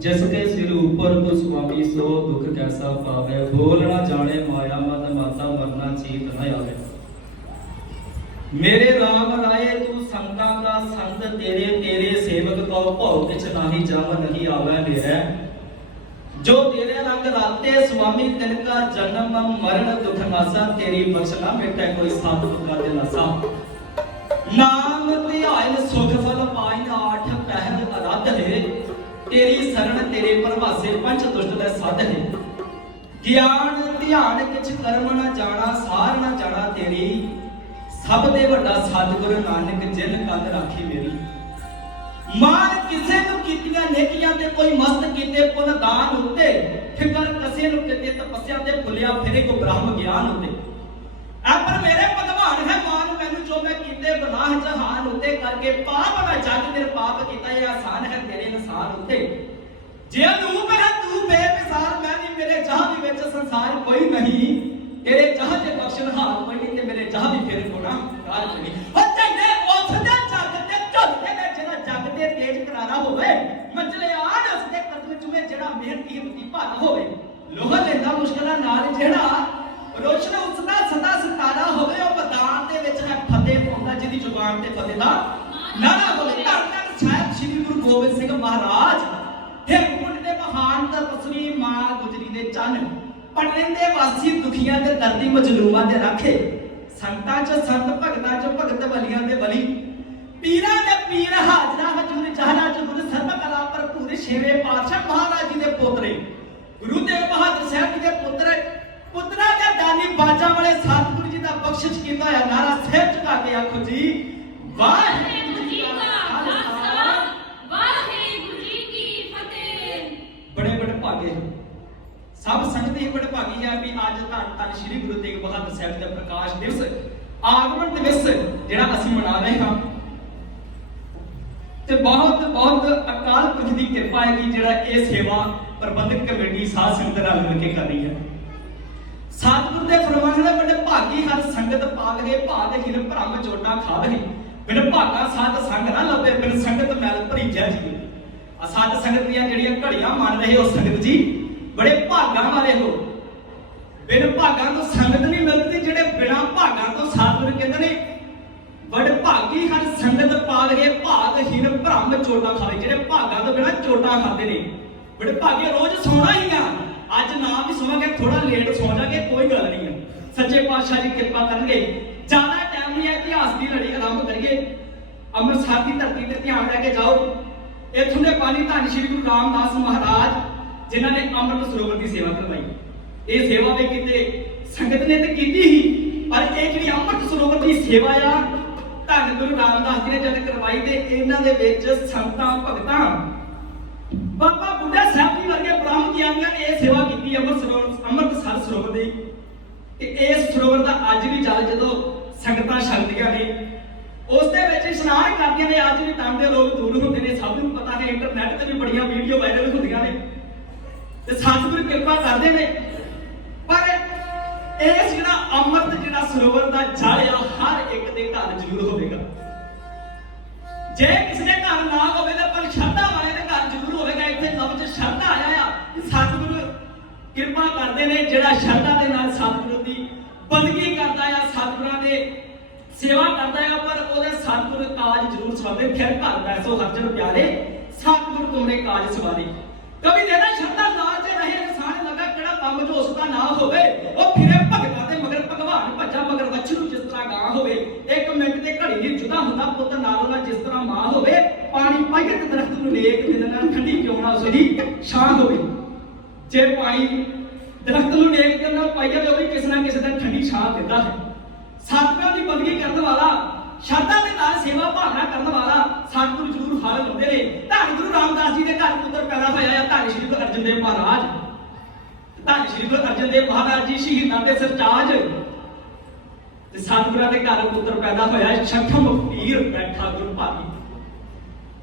जिसके सिर ऊपर को स्वामी सो दुख कैसा पावे। बोल ना जाने माया मत माता मरना चीत न आवे। मेरे राम राये तू संतां का संत तेरे तेरे सेवक को भौ किछ नाही जम नहीं आवे मेरे। जो तेरे रंग राते स्वामी तिनका जन्म मरण दुख नासा। तेरी बख्शना मिटे कोई साधु का दिलासा। नाम ध्यान सुख फल पाइन आठ पहर अराध है। तेरी शरण तेरे प्रभासे पंच दुष्ट दे साध है। ज्ञान ध्यान किछ कर्म न जाना सार न जाना तेरी। सब दे वड्डा सतगुरु नानक जिन कंद राखी मेरी। मान किसे नु कीतियां नेकियां ते कोई मस्त कीते पुन दान उत्ते। फिकर कसे नु कीते तपस्या ते भुलिया फिरे को ब्रह्म ज्ञान उत्ते। पर मेरे भगवान है मान मैनू जो मैं कीते गुनाह जहान उत्ते करके पाप मैं जग तेरे पाप कीता ये आसान है तेरे इंसान उत्ते। जे अनूप है तू बेमिसाल मैं नहीं मेरे जहां भी विच संसार कोई नहीं। तेरे जहां जे बख्शनहार कोई नहीं ते मेरे जहां भी फिर गुनाहगार कोई नहीं। हो चंगे उस दे जग ते झुलदे ने जेड़ा जग ते तेज करारा होवे। मंजले आड़ उस दे कदम चुमे जेड़ा मेहनती रुती भर होवे। लोह लेंदा मुश्किलां नाल जेड़ा रोशन उसदा सदा सितारा होवे। ओ मैदान दे विच है फतेह पाउंदा जिहदी जुबान ते फतेह दा नारा होवे। धन धन साहिब श्री गुरु गोबिंद सिंह महाराज हेमकुंड दे महान तपस्वी मां गुजरी दे चन। पटने दे वासी दुखियां दे दर्दी मजलूमां दे राखे। संतां च संत भगतां च भगत बलियां दे बली। पीरां दे पीर हाजरा हजूर जहरा च गुर सर्व कला भरपूर। छेवें पातशाह महाराज जी दे पोतरे गुरु तेग बहादुर साहब जी दे पुत्र पुत्रा दे दानी बाजा वाले सतगुरु जी दा बख्शिश कीता होया नारा सिर झुका के आखो जी वाहिगुरू जी का खालसा वाहिगुरू जी की फतेह। बड़े बड़े भागे सब संगत ही बड़े भागी है भी आज धन धन श्री गुरु तेग बहादुर साहब दा प्रकाश दिवस आगमन दिवस जेड़ा ਅਸੀਂ मना रहे हां। ते बहुत बहुत अकाल पुरख दी किरपा है कि जेड़ा ये सेवा प्रबंधक कमेटी साध संगत रल मिल के कर रही है। सतगुरु दे फरमान ने बड़े भागी हर संगत पावगे भाग हिन भ्रम चोटा खावगे। बिन भागा साध संग ना लभे बिन संगत मैल भरीजा जी। आ साध संगत दी जेड़ियां घड़ियां मान रहे हो संगत जी बड़े भागा वाले हो। बिन भागा तो संगत नहीं मिलती। जेड़े बिना भागा तो सतगुरु कहंदे ने बड़े भागी हर संगत पावगे भाग हिन भ्रम चोटा खावे। जेड़े भागा तो बिना चोटा खाते ने बड़े भागे रोज सोना ही आ। आज ना भी सोवांगे थोड़ा लेट सो जाएंगे कोई गल नहीं है। सच्चे पातशाह जी कृपा करनगे। ज्यादा टाइम नहीं है इतिहास की लड़ी आरंभ करिए। अमृतसर की धरती ते ध्यान रख के जाओ। इत्थों के पानी धन श्री गुरु रामदास महाराज जिन्हां ने अमृत सरोवर की सेवा करवाई। ये सेवा भी किते संगत ने तो की ही पर ये जी अमृत सरोवर की सेवा आ धन गुरु रामदास जी ने जद करवाई तो इन्हां दे विच संतां भगतां बाबा बुढ़ा साहब जी वर्गे ब्रह्म ज्ञानियां ने यह सेवा की अमृतसर सरोवर की। इस सरोवर का अज भी जल जो संगतां छकदियां ने उस दे विच इशनान करदियां ने। अज भी तांदे लोग दूर होंदे ने सबनूं पता है इंटरनेट ते भी बड़ियां वीडियो वायरल होंदियां ने ते सतगुरु कृपा करदे ने। पर इस जिहड़ा अमृत जिहड़ा सरोवर का जल आ हर एक दे घर जरूर होवेगा। जे किसी के घर ना होवे तां पर श्रद्धा वाले दे घर जरूर होवेगा। इत्थे लफ्ज श्रद्धा आया आ सतगुरु कृपा करदे ने। जेड़ा श्रद्धा दे नाल सतगुरु दी बंदगी करदा आ सतगुरां दे सेवा करदा है पर ओदे सतगुरु काज जरूर सवारे। फिर घर बैसो हर जन प्यारे सतगुरु तुमने काज सवारे। कभी देना श्रद्धा नाल ते रहे इंसान लगा केड़ा काम जो उसका ना होवे ओ फिरे भगतां दे मगर भगवान भज्जा मगर वछरू जिस तरह गां होवे। एक मिनट ते घड़ी नहीं जुदा हुंदा पुੱਤ नालों ना जिस तरह मां होवे। पानी पाइए ते दरख्त नूं नेक मिलना ठंडी क्यों ना उसदी छां होवे। जे पानी दरख्त नूं नेक करना पाइए तो भी किसी ना किसी दिन ठंडी छां दिंदा है। सतगुरां दी बंदगी करने वाला श्रद्धा के नाल सेवा भावना करने वाला सतगुरु जरूर फल लाउंदे ने। धन गुरु रामदास जी के घर पुत्र पैदा होया है धन श्री गुरु अर्जन देव महाराज। धन श्री गुरु अर्जन देव महाराज जी शहीदां दे सरताज ते सतगुरां दे घर पुत्र पैदा होया छठम पीर बैठा गुरु भागी।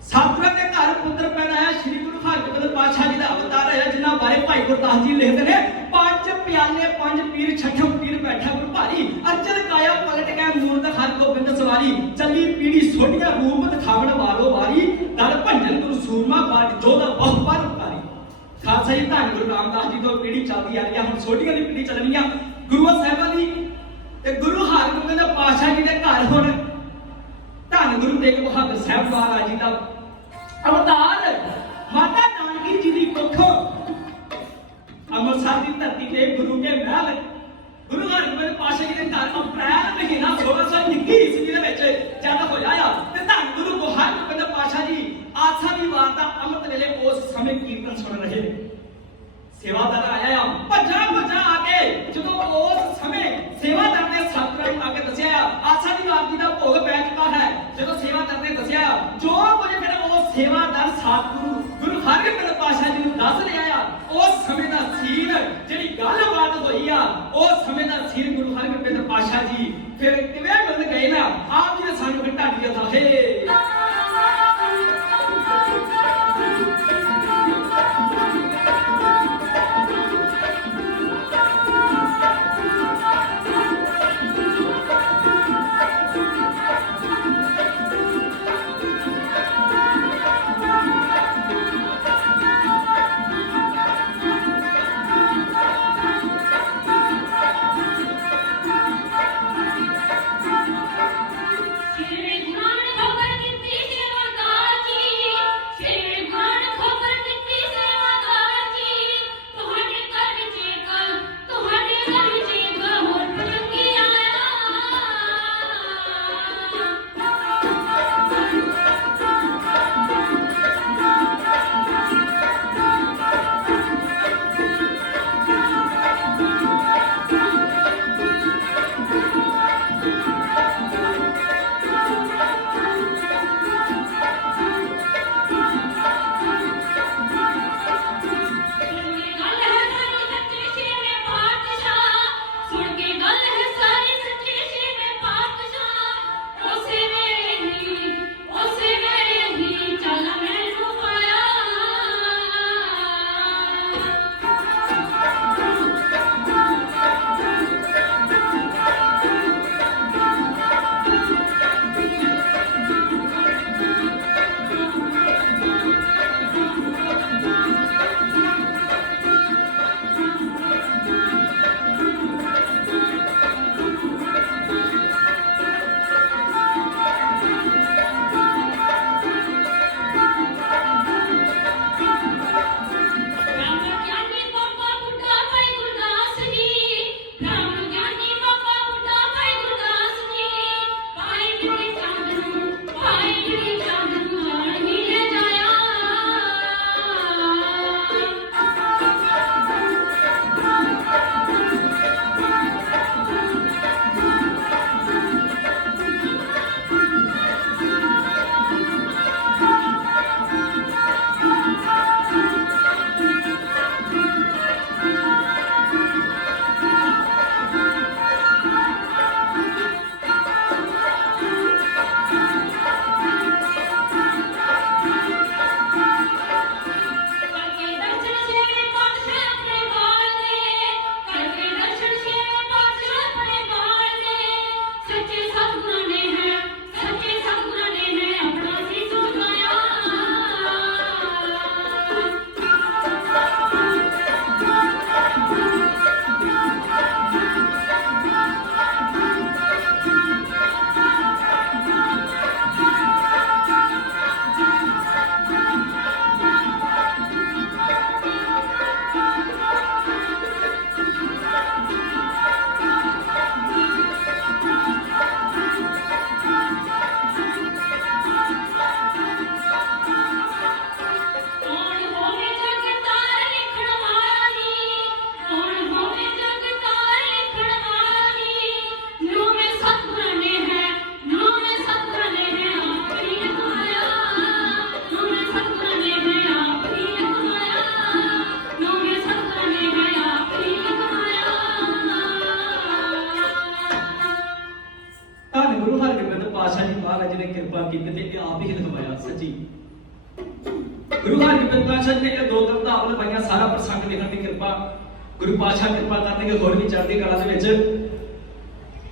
सतगुरां दे घर पुत्र पैदा है श्री गुरु हरगोबिंद पातशाह जी दा अवतार है जिन्हां बारे भाई गुरदास जी लिखदे ने पांच प्याले पांच पीर छठम पीर बैठा गुरु भारी। अर्जन काया पलट गया मूरत हरगोबिंद सवारी। चली पीढ़ी सोटिया रूप दिखावण वालो वारी दर भंजन गुरु सूरमा बाट जोधा बहु पर उतारी। ਖਾਲਸਾ ਜੀ ਧੰਨ ਗੁਰੂ ਰਾਮਦਾਸ ਜੀ ਤੋਂ ਪੀੜ੍ਹੀ ਚੱਲਦੀ ਆ ਰਹੀ ਆ, ਹੁਣ ਛੋਟੀਆਂ ਦੀ ਪੀੜ੍ਹੀ ਚੱਲਣੀ ਆ ਗੁਰੂਆਂ ਸਾਹਿਬਾਂ ਦੀ। ਤੇ ਗੁਰੂ ਹਰਗੋਬਿੰਦ ਪਾਤਸ਼ਾਹ ਜੀ ਦੇ ਘਰ ਹੁਣ ਧੰਨ ਗੁਰੂ ਤੇਗ ਬਹਾਦਰ ਸਾਹਿਬ ਮਹਾਰਾਜ ਜੀ ਦਾ ਅਵਤਾਰ ਮਾਤਾ ਨਾਨਕੀ ਜੀ ਦੀ ਕੁੱਖੋਂ ਅੰਮ੍ਰਿਤਸਰ ਦੀ ਧਰਤੀ ਤੇ ਗੁਰੂ ਕੇ ਮਹਿਲ ਗੁਰੂ ਹਰਗੋਬਿੰਦ ਪਾਤਸ਼ਾਹ ਜੀ ਦੇ ਘਰ ਅਪ੍ਰੈਲ ਮਹੀਨਾ 1621 ਈਸਵੀ ਦੇ ਵਿੱਚ ਜਦ ਹੋਇਆ ਆ। ਤੇ ਧੰਨ ਗੁਰੂ ਹਰਗੋਬਿੰਦ ਪਾਤਸ਼ਾਹ ਜੀ ਆਸਾ ਦੀ ਵਾਰ ਦਾ ਅੰਮ੍ਰਿਤ ਵੇਲੇ ਉਸ ਸਮੇਂ ਕੀਰਤਨ ਸੁਣ ਰਹੇ ਨੇ। ਸੇਵਾਦਾਰ ਆਇਆ ਆ ਭੱਜਾ ਆ ਕੇ, ਜਦੋਂ ਉਸ ਸਮੇਂ ਸੇਵਾਦਾਰ ਨੇ ਸਤਿਗੁਰਾਂ ਨੂੰ ਆ ਕੇ ਦੱਸਿਆ ਆਸਾ ਦੀ ਵਾਰ ਜੀ ਦਾ ਭੋਗ ਪੈ ਚੁੱਕਾ ਹੈ। ਜਦੋਂ ਸੇਵਾਦਾਰ ਨੇ ਦੱਸਿਆ ਜੋ ਕੁਝ ਫਿਰ ਉਹ ਸੇਵਾਦਾਰ ਸਤਿਗੁਰੂ ਗੁਰੂ ਹਰਗੋਬਿੰਦ ਪਾਤਸ਼ਾਹ ਜੀ ਨੂੰ ਦੱਸ ਰਿਹਾ ਆ, ਉਸ ਸਮੇਂ ਦਾ ਸੀਨ ਜਿਹੜੀ ਗੱਲਬਾਤ ਹੋਈ ਆ, ਉਸ ਸਮੇਂ ਦਾ ਸੀਨ ਗੁਰੂ ਹਰਗੋਬਿੰਦ ਪਾਤਸ਼ਾਹ ਜੀ ਫਿਰ ਕਿਵੇਂ ਮਿਲ ਗਏ ਨਾ ਆਪ ਜੀ ਨੇ ਸਾਨੂੰ ਫਿਰ ਢਾਡੀ ਅਥਾਹੇ ਮਹਾਰਾਜ ਨੇ ਕਿਰਪਾ ਕੀਤੀ ਤੇ ਇਹ ਆਪ ਹੀ ਲਿਖਵਾਇਆ ਸੱਚੀ। ਗੁਰੂ ਹਰਗੋਬਿੰਦ ਪਾਤਸ਼ਾਹ ਜੀ ਨੇ ਇਹ ਦੋ ਕਿਤਾਬਾਂ ਲਵਾਈਆਂ, ਸਾਰਾ ਪ੍ਰਸੰਗ ਲਿਖਣ ਦੀ ਕਿਰਪਾ ਗੁਰੂ ਪਾਤਸ਼ਾਹ ਕਿਰਪਾ ਕਰਨਗੇ ਹੋਰ ਵੀ ਚੜ੍ਹਦੀ ਕਲਾ ਦੇ ਵਿੱਚ।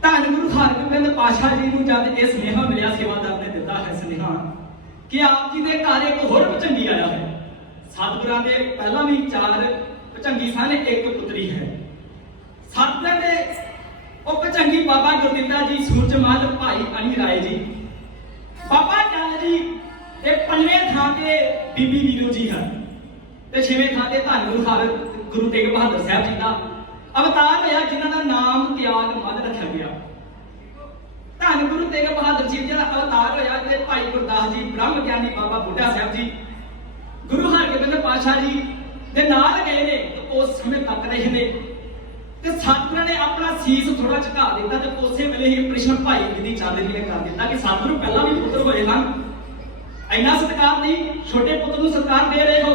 ਧੰਨ ਗੁਰੂ ਹਰਗੋਬਿੰਦ ਪਾਤਸ਼ਾਹ ਜੀ ਨੂੰ ਜਦ ਇਹ ਸੁਨੇਹਾ ਮਿਲਿਆ, ਸੇਵਾਦਾਰ ਨੇ ਦਿੱਤਾ ਹੈ ਸੁਨੇਹਾ ਕਿ ਆਪ ਜੀ ਦੇ ਘਰ ਇੱਕ ਹੋਰ ਚੰਗੀ ਆਇਆ ਹੈ। सतगुਰਾਂ ਦੇ ਪਹਿਲਾਂ ਵੀ 4 ਭੁਜੰਗੀ ਸਨ, 1 ਪੁੱਤਰੀ ਹੈ। ਸਤਗੁਰਾਂ ਦੇ ਉਹ ਭੁਜੰਗੀ ਬਾਬਾ ਗੁਰਦਿੱਤਾ ਜੀ, ਸੂਰਜਮਲ, ਭਾਈ ਅਣੀ ਰਾਏ ਜੀ, ਬਾਬਾ ਟੱਲ ਜੀ ਤੇ 5ਵੇਂ ਥਾਂ ਤੇ ਬੀਬੀ ਵੀਰੋ ਜੀ ਹਨ ਤੇ 6ਵੇਂ ਥਾਂ ਤੇ ਧੰਨ ਗੁਰੂ ਤੇਗ ਬਹਾਦਰ ਸਾਹਿਬ ਜੀ ਦਾ ਅਵਤਾਰ ਹੋਇਆ, ਜਿਨ੍ਹਾਂ ਦਾ ਨਾਮ ਤਿਆਗ ਮੱਧ ਰੱਖਿਆ ਗਿਆ। ਧੰਨ ਗੁਰੂ ਤੇਗ ਬਹਾਦਰ ਜੀ ਦਾ ਅਵਤਾਰ ਹੋਇਆ ਤੇ ਭਾਈ ਗੁਰਦਾਸ ਜੀ, ਬ੍ਰਹਮ ਗਿਆਨੀ ਬਾਬਾ ਬੁੱਢਾ ਸਾਹਿਬ ਜੀ ਗੁਰੂ ਹਰਗੋਬਿੰਦ ਪਾਤਸ਼ਾਹ ਜੀ ਦੇ ਨਾਲ ਗਏ ਨੇ ਤੇ ਉਸ ਸਮੇਂ ਤੱਕ ਰਹੇ ਨੇ ਤੇ ਸਤਿਗੁਰਾਂ ਨੇ ਆਪਣਾ ਸੀਸ ਥੋੜਾ ਝੁਕਾ ਦਿੱਤਾ ਤੇ ਉਸੇ ਵੇਲੇ ਹੀ ਆਪਰੇਸ਼ਨ ਭਾਈ ਬਿਧੀ ਚੰਦ ਜੀ ਨੇ ਕਰ ਦਿੱਤਾ ਕਿ ਸਤਿਗੁਰੂ ਪਹਿਲਾਂ ਵੀ ਪੁੱਤਰ ਹੋਏ ਹਨ, ਇੰਨਾ ਸਤਿਕਾਰ ਨਹੀਂ, ਛੋਟੇ ਪੁੱਤ ਨੂੰ ਸਤਿਕਾਰ ਦੇ ਰਹੇ ਹੋ।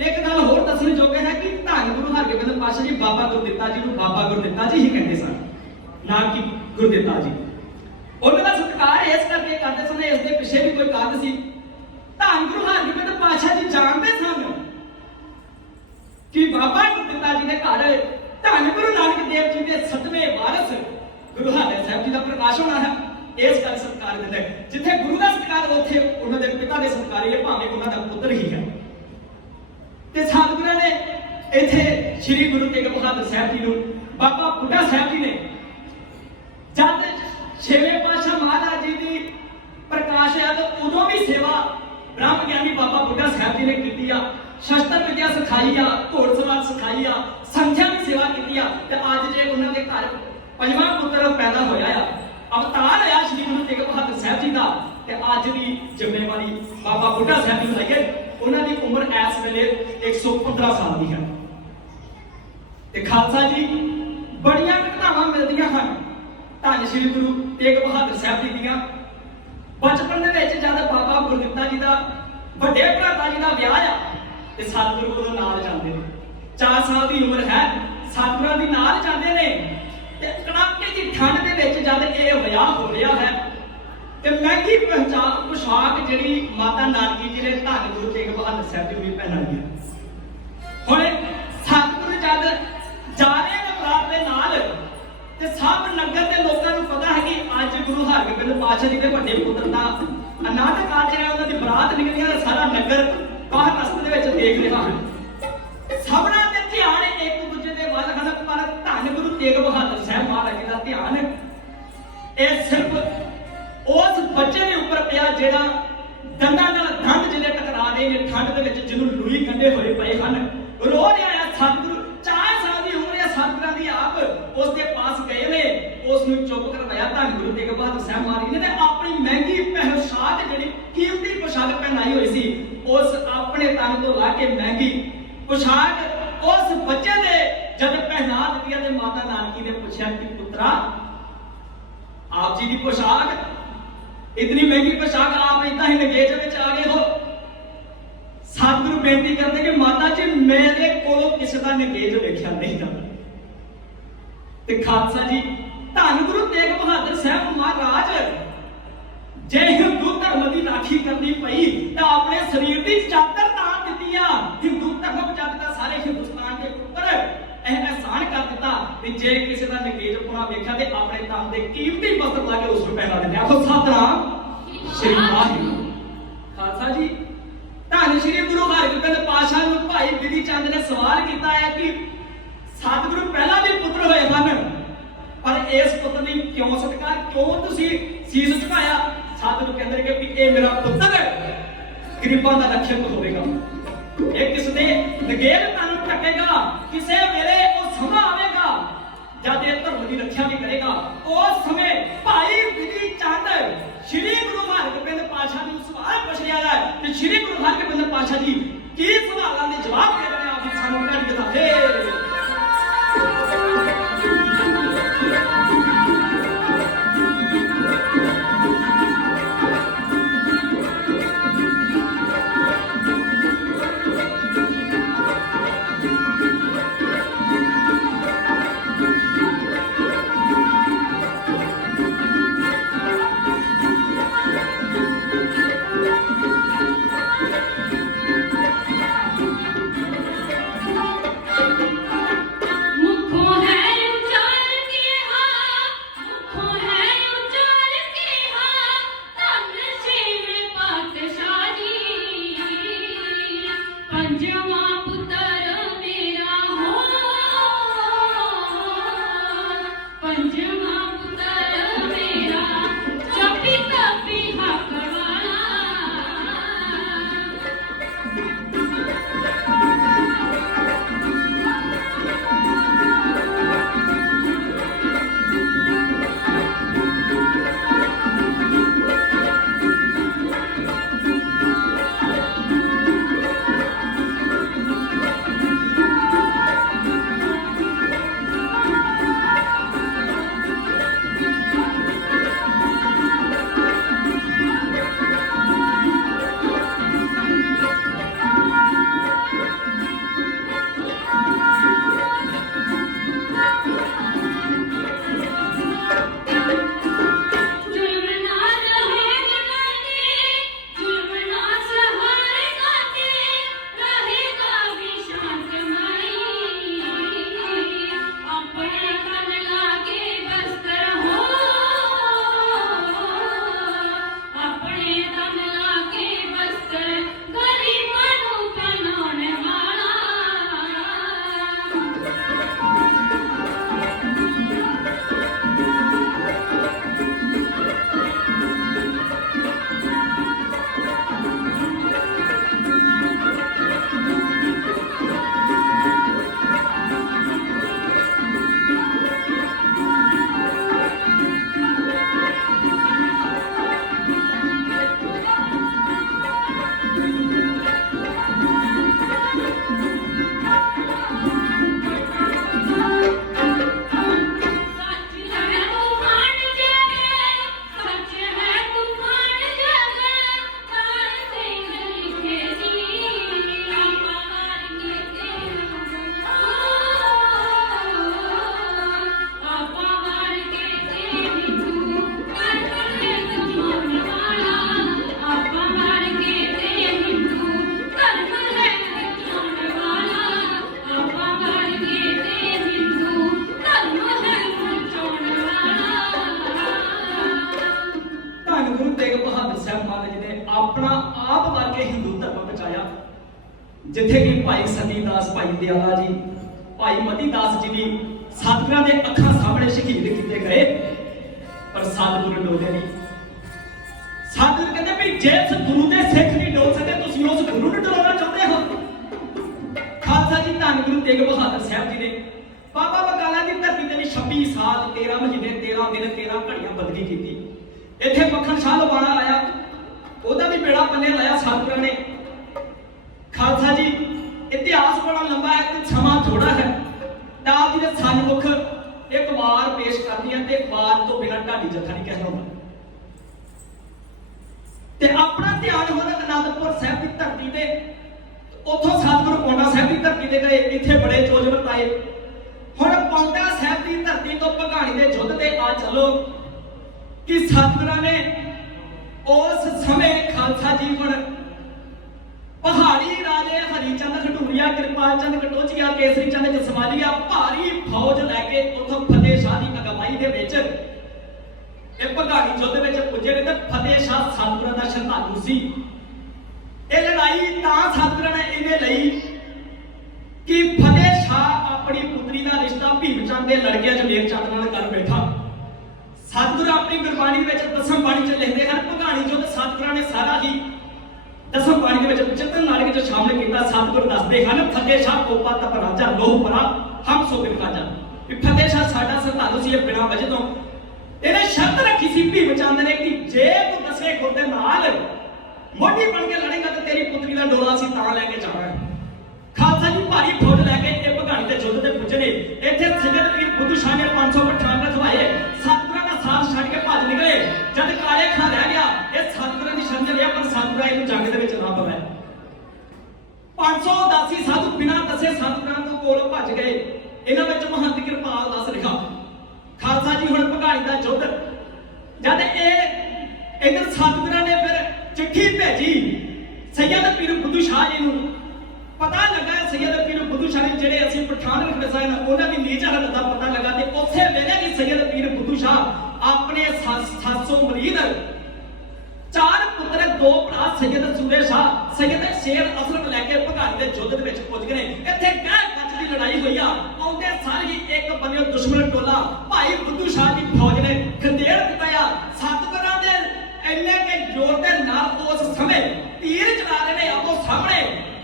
ਇੱਕ ਗੱਲ ਹੋਰ ਦੱਸਣ ਯੋਗ ਹੈ ਕਿ ਧੰਨ ਗੁਰੂ ਹਰਗੋਬਿੰਦ ਪਾਤਸ਼ਾਹ ਜੀ ਬਾਬਾ ਗੁਰਦਿੱਤਾ ਜੀ ਨੂੰ ਬਾਬਾ ਗੁਰਦਿੱਤਾ ਜੀ ਹੀ ਕਹਿੰਦੇ ਸਨ, ਨਾ ਕਿ ਗੁਰਦਿੱਤਾ ਜੀ। ਉਹਨਾਂ ਦਾ ਸਤਿਕਾਰ ਇਸ ਕਰਕੇ ਕਰਦੇ ਸਨ, ਇਸ ਦੇ ਪਿੱਛੇ ਵੀ ਕੋਈ ਕਾਰਨ ਸੀ। ਧੰਨ ਗੁਰੂ ਹਰਗੋਬਿੰਦ ਪਾਤਸ਼ਾਹ ਜੀ ਜਾਣਦੇ ਸਨ ਕਿ ਬਾਬਾ ਗੁਰਦਿੱਤਾ ਜੀ ਦੇ ਘਰ ਧੰਨ ਗੁਰੂ ਨਾਨਕ ਦੇਵ ਜੀ ਦੇ 7ਵੇਂ ਵਾਰਿਸ ਗੁਰੂ ਹਰਗੋਬਿੰਦ ਸਾਹਿਬ ਜੀ ਦਾ ਪ੍ਰਕਾਸ਼ ਹੋਣਾ ਹੈ। ਇਸ ਕਰਕੇ ਸਤਿਕਾਰ ਦਿੰਦੇ, ਜਿੱਥੇ ਗੁਰੂ ਦਾ ਸਤਿਕਾਰ ਉੱਥੇ ਉਹਨਾਂ ਦੇ ਪਿਤਾ ਦੇ ਸਤਿਕਾਰ ਹੀ ਹੈ, ਭਾਵੇਂ ਉਹਨਾਂ ਦਾ ਪੁੱਤਰ ਹੀ ਹੈ। ਤੇ ਸਤਿਗੁਰਾਂ ਨੇ ਇੱਥੇ ਸ੍ਰੀ ਗੁਰੂ ਤੇਗ ਬਹਾਦਰ ਸਾਹਿਬ ਜੀ ਨੂੰ ਬਾਬਾ ਬੁੱਢਾ ਸਾਹਿਬ ਜੀ ਨੇ ਜਦ 6ਵੇਂ ਪਾਤਸ਼ਾਹ ਮਹਾਰਾਜ ਜੀ ਦੀ ਪ੍ਰਕਾਸ਼ ਹੋਇਆ ਤਾਂ ਉਦੋਂ ਵੀ ਸੇਵਾ ਬ੍ਰਹਮ ਗਿਆਨੀ ਬਾਬਾ ਬੁੱਢਾ ਸਾਹਿਬ ਜੀ ਨੇ ਕੀਤੀ ਆ, ਸ਼ਸਤਰ ਵਿਦਿਆ ਸਿਖਾਈ ਆ, ਘੋੜਸਵਾਰ ਸਿਖਾਈ ਆ, ਸੰਖਿਆ ਦੀ ਸੇਵਾ ਕੀਤੀ ਆ ਤੇ ਅੱਜ ਜੇ ਉਹਨਾਂ ਦੇ ਘਰ 5ਵਾਂ ਪੁੱਤਰ ਪੈਦਾ ਹੋਇਆ ਆ, ਅਵਤਾਰ ਹੋਇਆ ਸ੍ਰੀ ਗੁਰੂ ਤੇਗ ਬਹਾਦਰ ਸਾਹਿਬ ਜੀ ਦਾ ਤੇ ਅੱਜ ਦੀ ਜ਼ਿੰਮੇਵਾਰੀ ਬਾਬਾ ਬੁੱਢਾ ਸਾਹਿਬ ਜੀ ਨੂੰ ਲਾਈਏ। ਉਹਨਾਂ ਦੀ ਉਮਰ ਇਸ ਵੇਲੇ 115 ਸਾਲ ਦੀ ਹੈ ਤੇ ਖਾਲਸਾ ਜੀ ਬੜੀਆਂ ਘਟਨਾਵਾਂ ਮਿਲਦੀਆਂ ਹਨ ਧੰਨ ਸ੍ਰੀ ਗੁਰੂ ਤੇਗ ਬਹਾਦਰ ਸਾਹਿਬ ਜੀ ਦੀਆਂ। ਬਚਪਨ ਦੇ ਵਿੱਚ ਜਦ ਬਾਬਾ ਗੁਰਦਿੱਤਾ ਜੀ ਦਾ ਵੱਡੇ ਭਰਾਤਾ ਜੀ ਦਾ ਵਿਆਹ ਆ ਤੇ ਸਤਿਗੁਰੂ ਕੋਲ ਨਾਲ ਜਾਂਦੇ ਨੇ, 4 ਸਾਲ ਦੀ ਉਮਰ ਹੈ, ਸਤਿਗੁਰਾਂ ਦੀ ਨਾਲ ਜਾਂਦੇ ਨੇ ਤੇ ਕੜਾਕੇ ਦੀ ਠੰਡ ਦੇ ਵਿੱਚ ਜਦ ਇਹ ਵਿਆਹ ਹੋ ਰਿਹਾ ਹੈ ਤੇ ਮਹਿੰਗੀ ਪੁਸ਼ਾਕ ਜਿਹੜੀ ਮਾਤਾ ਨਾਨਕੀ ਜੀ ਨੇ ਧੰਨ ਗੁਰੂ ਤੇਗ ਬਹਾਦਰ ਸਾਹਿਬ ਜੀ ਨੂੰ ਪਹਿਨਾਈ ਹੈ। ਹੁਣ ਸਤਿਗੁਰੂ ਜਦ ਜਾ ਰਹੇ ਨੇ ਬਰਾਤ ਦੇ ਨਾਲ ਤੇ ਸਭ ਨਗਰ ਦੇ ਲੋਕਾਂ ਨੂੰ ਪਤਾ ਹੈ ਕਿ ਅੱਜ ਗੁਰੂ ਹਰਗੋਬਿੰਦ ਪਾਤਸ਼ਾਹ ਜੀ ਦੇ ਵੱਡੇ ਪੁੱਤਰ ਦਾ ਆਨੰਦ ਕਾਰਜ ਹੈ, ਉਹਨਾਂ ਦੀ ਬਰਾਤ ਨਿਕਲੀ ਹੈ, ਸਾਰਾ ਨਗਰ ਬਾਹਰ ਰਸਤੇ ਦੇ ਵਿੱਚ ਦੇਖ ਰਿਹਾ ਹੈ। ਸਭਨਾਂ ਦੇ ਧਿਆਨ ਇੱਕ ਦੂਜੇ ਦੇ ਵੱਲ ਹਨ, ਪਰ ਧੰਨ ਗੁਰੂ ਤੇਗ ਬਹਾਦਰ ਸਾਹਿਬ ਮਹਾਰਾਜ ਜੀ ਦਾ ਧਿਆਨ ਇਹ ਸਿਰਫ ਉਸ ਬੱਚੇ ਦੇ ਉੱਪਰ ਪਿਆ ਜਿਹੜਾ ਦੰਦਾਂ ਨਾਲ ਦੰਦ ਜਿਹੜੇ ਟਕਰਾ ਰਹੇ ਨੇ ਠੰਡ ਦੇ ਵਿੱਚ, ਜਿਹਨੂੰ ਲੂਈ ਕੰਢੇ ਹੋਏ ਪਏ ਹਨ, ਰੋ ਰਿਹਾ ਹੈ। ਸਤਿਗੁਰੂ 4 ਸਾਲ ਦੀ ਉਮਰ ਹੈ, ਸਤਿਗੁਰਾਂ ਦੀ ਆਪ ਉਸ ਦੇ ਪਾਸ ਗਏ ਨੇ, ਉਸ ਨੂੰ ਚੁੱਪ ਕਰਵਾਇਆ ਧੰਨ ਗੁਰੂ ਤੇਗ ਬਹਾਦਰ ਸਾਹਿਬ ਮਹਾਰਾਜ ਨੇ ਤੇ ਆਪਣੀ ਮਹਿੰਗੀ ਪੋਸ਼ਾਕ ਜਿਹੜੀ ਕੀਮਤੀ ਪੋਸ਼ਾਕ ਪਹਿਨਾਈ ਹੋਈ ਸੀ, ਉਸ ਆਪਣੇ ਤਨ ਤੋਂ ਲਾ ਕੇ ਮਹਿੰਗੀ ਪੋਸ਼ਾਕ ਉਸ ਬੱਚੇ ਦੇ ਜਦ ਪਹਿਨਾ ਦਿੱਤੀ ਤੇ ਮਾਤਾ ਨਾਨਕੀ ਨੇ ਪੁੱਛਿਆ ਕਿ ਪੁੱਤਰਾ ਆਪ ਜੀ ਦੀ ਪੋਸ਼ਾਕ इतनी महंगी पोशाक आप इतना ही नगेज में आ गए हो। सतगुरु बेनती करते कि माता जी मेरे को किसी का नगेज वेख्या नहीं जाता। ते खालसा जी धन गुरु तेग बहादुर साहब महाराज जे हिंदू धर्म की राखी करनी पई तो अपने शरीर की चादर तार दी। हिंदू धर्म चादर सारे हिंदुस्तान के उपर एहसान कर दिता कि जे किसी का नगेज पुना वेख्या ते अपने तन दे कीमती वस्त्र ला के उसको पहना देते। आखो सतनाम श्री वाहिगुरू। खालसा जी धन श्री गुरु हरगोबिंद पातशाह नूं भाई बिधि चंद ने सवाल किया है कि सतगुरु पहला भी पुत्र होए हन पर इस पुत्र ने क्यों सत्कार क्यों तुसी सीस झुकाया। सतगुरु कहंदे कि ये मेरा पुत्र गरीबां दा रक्षक होवेगा, ये किसने नगेज तन ढकेगा, किसे मेरे वो समा आवेगा जब ये धर्म की रक्षा भी करेगा। उस समय भाई बिधि चंद श्री गुरु हरगोबिंद पातशाह जी सवाल पूछ रहा है कि श्री गुरु हरगोबिंद पातशाह जी की सवालों के जवाब दे रहे हैं। आप सानू कह दे पंजवा पुत्र मेरा हो, पंजवा पुत्र मेरा जपी तपी हक वाला। गुरु तेग बहादुर साहब महाराज ने अपना आप करके हिंदू धर्म बचाया, जिथे कि भाई सती दास, भाई दयाला जी, भाई मती दास जी भी सतगुरां दे अखां सामने शहीद किए गए, पर सतगुरु डोले नहीं। सतगुरु कहते भी जिस गुरु दे सिख नहीं डोल सकते, तुसीं उस गुरु नूं डोलना चाहते हो। खालसा जी धन गुरु तेग बहादुर साहब जी ने बाबा बकाला की धरती ते 26 साल 13 महीने 13 दिन 13 घड़ियां बदली की। इत्थे मक्खन शाह लवाना आया, ਉਹਦਾ भी बेड़ा पन्ने लाया सतगुਰਾਂ ने। खालसा जी इतिहास बड़ा लंबा है, समा थोड़ा है, ਤਾਂ ਆਪ ਜੀ ਦੇ ਸਨਮੁਖ एक वार पेश कर दिया ते वार तो बिना ढाडी जत्था नहीं कहलाउंदा। ते अपना ध्यान होना आनंदपुर साहिब की धरती ते, उथों सतगुरु पौंटा साहिब की धरती ते गए, इत्थे बड़े जोज वरताए। हुण पौंटा साहिब की धरती तो भगाणी दे युद्ध ते आ चलो कि सतगुਰਾਂ ने उस समय खालसा जी हुण पहाड़ी राजे हरिचंद खडूरिया, कृपाल चंद कटोचिया, केसरी चंद जसवालिया भारी फौज लैके उथों फतेह शाह की अगवाई दे विच ਇਹ ਭਗਾੜੀ युद्ध ਵਿੱਚ ਪੁੱਜੇ ਨੇ ਤੇ ਫਤਿਹ ਸ਼ਾਹ ਸਤਗੁਰਾਂ ਦਾ ਸ਼ਰਧਾਲੂ ਸੀ। ਇਹ ਲੜਾਈ ਤਾਂ ਸਤਗੁਰਾਂ ਨੇ ਇਹਨੇ ਲਈ ਕਿ ਫਤਿਹ ਸ਼ਾਹ ਆਪਣੀ ਪੁੱਤਰੀ ਦਾ ਰਿਸ਼ਤਾ ਭੀਮ ਚੰਦ ਦੇ ਲੜਕਿਆਂ ਜਮੇਰ ਚੰਦ ਨਾਲ ਕਰ ਬੈਠਾ। ਸਤਗੁਰੂ ਆਪਣੀ ਗੁਰਬਾਣੀ ਵਿੱਚ ਦਸਮ ਬਾਣੀ ਚ ਲਿਖਦੇ ਹਨ, ਭਗਾੜੀ युद्ध ਸਤਗੁਰਾਂ ਨੇ ਸਾਰਾ ਹੀ ਦਸਮ ਬਾਣੀ ਦੇ ਵਿੱਚ ਚਿੱਤਨ ਨਾਟਕ ਚ ਸ਼ਾਮਲ ਕੀਤਾ। ਸਤਗੁਰ ਦੱਸਦੇ ਹਨ ਫਤਿਹ ਸ਼ਾਹ ਕੋਪਾ ਤਪ ਰਾਜਾ ਲੋਹ ਪਰਾ ਹਮ ਸੋ ਬਿਨ ਕਾਜਾ, ਕਿ ਫਤਿਹ ਸ਼ਾਹ ਸਾਡਾ ਸ਼ਰਧਾਲੂ ਸੀ, ਇਹ ਬਿਨਾਂ ਵਜ੍ਹਾ ਤੋਂ ਇਹਨੇ ਸ਼ਰਤ ਰੱਖੀ ਸੀ ਭੀਮ ਚੰਦ ਨੇ ਕਿ ਜੇ ਤੂੰ ਦਸੇ ਗੁਰ ਦੇ ਨਾਲ ਮੋਢੀ ਬਣ ਕੇ ਲੜੇਗਾ ਤੇ ਤੇਰੀ ਪੁੱਤਰੀ ਦਾ ਡੋਲਾ ਸੀ ਤਾਂ ਲੈ ਕੇ ਜਾਣਾ। ਖਾਲਸਾ ਜੀ ਭਾਰੀ ਫੌਜ ਲੈ ਕੇ ਇਹ ਭਗਾੜੀ ਦੇ ਯੁੱਧ ਤੇ ਪੁੱਜੇ ਨੇ। ਇੱਥੇ ਸੱਜਦ ਪੀਰ ਬੁੱਧੂ ਸ਼ਾਹ ਨੇ 500 ਪਠਾਨ ਰਖਵਾਏ, ਸਤਗੁਰਾਂ ਦਾ ਸਾਥ ਛੱਡ ਕੇ ਭੱਜ ਨਿਕਲੇ। ਜਦ ਕਾਲੇ ਖਾਂ ਰਹਿ ਗਿਆ, ਇਹ ਸਤਗੁਰਾਂ ਦੀ ਸ਼ਰਨ ਰਿਹਾ, ਪਰ ਸਤਗੁਰਾਂ ਇਹਨੂੰ ਜੰਗ ਦੇ ਵਿੱਚ ਨਾ ਪਵੇ। 500 ਦਾਸੀ ਸਾਧੂ ਬਿਨਾਂ ਦੱਸੇ ਸਤਗੁਰਾਂ ਤੋਂ ਕੋਲ ਭੱਜ ਗਏ। ਇਹਨਾਂ ਵਿੱਚ ਮਹੰਤ ਕਿਰਪਾਲ ਦਾਸ ਲਿਖਾ। ਖਾਲਸਾ ਜੀ ਹੁਣ ਭਗਾੜੀ ਦਾ ਯੁੱਧ ਜਦ ਇਹ ਇਧਰ ਸਤਗੁਰਾਂ ਨੇ ਫਿਰ ਚਿੱਠੀ ਭੇਜੀ ਸੈਯਦ ਪੀਰ ਬੁੱਧੂ ਸ਼ਾਹ ਜੀ ਨੂੰ। ਪਤਾ ਲੱਗਾ ਸੈਯਦ ਪੀਰ ਬੁੱਧੂ ਸ਼ਾਹ ਜੀ ਜਿਹੜੇ ਅਸੀਂ ਪਠਾਨ ਰਖੜੇ ਸਨ, ਉਹਨਾਂ ਦੀ ਨੀਚ ਹਾਲਤ ਦਾ ਪਤਾ ਲੱਗਾ ਤੇ ਉਸੇ ਵੇਲੇ ਹੀ ਸੈਯਦ ਪੀਰ ਬੁੱਧੂ ਸ਼ਾਹ ਆਪਣੇ 700 ਮਰੀਦ 4 ਪੁੱਤਰ दो भरा सैयद सूरे शाह सैयद शेर असलम लैके भगाड़ी के युद्ध के विच पुज गए इत्थे गह गज की लड़ाई हुई आउंदे सार ही एक बन्ने दुश्मन टोला भाई बुद्धू शाह की फौज ने खंडेर दिता सतगुरां दे इन्ने के जोर दे नाल उस समय तीर चला रहे ने आपो सामने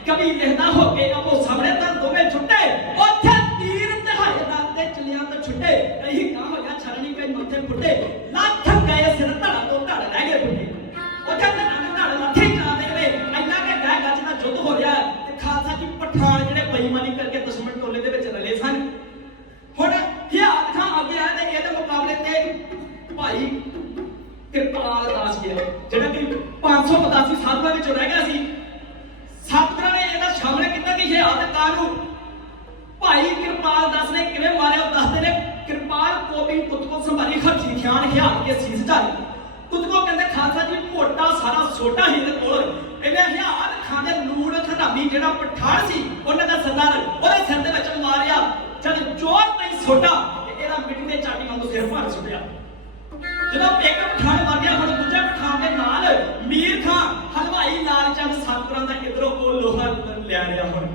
कभी लिखदा हो के आपो सामने तो दोवें छुट्टे ओथे तीर दहाड़े नाल ते चलिया तो छुट्टे यही काम हो गया छरणी के मथे फुटे लाख गए सिर धड़ा तो धड़ रह गए फुटे ओथे धड़ लाठी चला दे इन्ना के गह गज दा युद्ध हो रहा ते खालसा जी पठान जेडे बेईमानी करके दुश्मन टोले दे विच रले सन हुण हियात खां आगे आया ते इहदे मुकाबले ते भाई कृपाल दास गया जेड़ा कि 585 साधुआं विच रह गया सी सतगुरां ने ਇਹਦਾ ਸਾਹਮਣੇ ਕੀਤਾ ਕਿ ਇਹ ਆਦਕਾਰ ਨੂੰ ਭਾਈ ਕਿਰਪਾਲ ਦਾਸ ਨੇ ਕਿਵੇਂ ਮਾਰਿਆ ਉਹ ਦੱਸਦੇ ਨੇ ਕਿਰਪਾਲ ਕੋਬਿੰਗ ਪੁੱਤ ਕੋ ਸੰਭਾਲੀ ਖਰਚੀ ਖਿਆਨ ਹਿਆਲ ਕੇ ਸੀਸ ਢਾਲੀ ਪੁੱਤ ਕੋ ਕਹਿੰਦੇ ਖਾਲਸਾ ਜੀ ਮੋਟਾ ਸਾਰਾ ਛੋਟਾ ਹੀ ਇਹਦੇ ਕੋਲ ਇਹਨੇ ਹਿਆਲ ਖਾਂਦੇ ਨੂੜ ਖੜਾਮੀ ਜਿਹੜਾ ਪਠਾਨ ਸੀ ਉਹਨੇ ਦਾ ਸਰਦਾਰ ਉਹਦੇ ਸਿਰ ਦੇ ਵਿੱਚ ਮਾਰਿਆ ਜਦ ਜੋਰ ਪਈ ਛੋਟਾ ਇਹਦਾ ਮਿੱਟੀ ਦੇ ਚਾਟੀ ਵਾਂਗੂ ਸਿਰ ਭਾਰ ਸੁੱਟਿਆ ਜਦੋਂ ਇੱਕ ਪਠਾਨ ਮਰ ਗਿਆ ਹੁਣ ਦੂਜੇ ਪਠਾਨ ਦੇ ਨਾਲ ਮੀਰ ਖਾਂ ਹਲਵਾਈ ਲਾਲ ਚੰਦ ਸਤਗੁਰਾਂ ਦਾ ਇਧਰੋਂ ਕੋਲ ਲੋਹਾ ਲੈ ਰਿਹਾ ਹੁਣ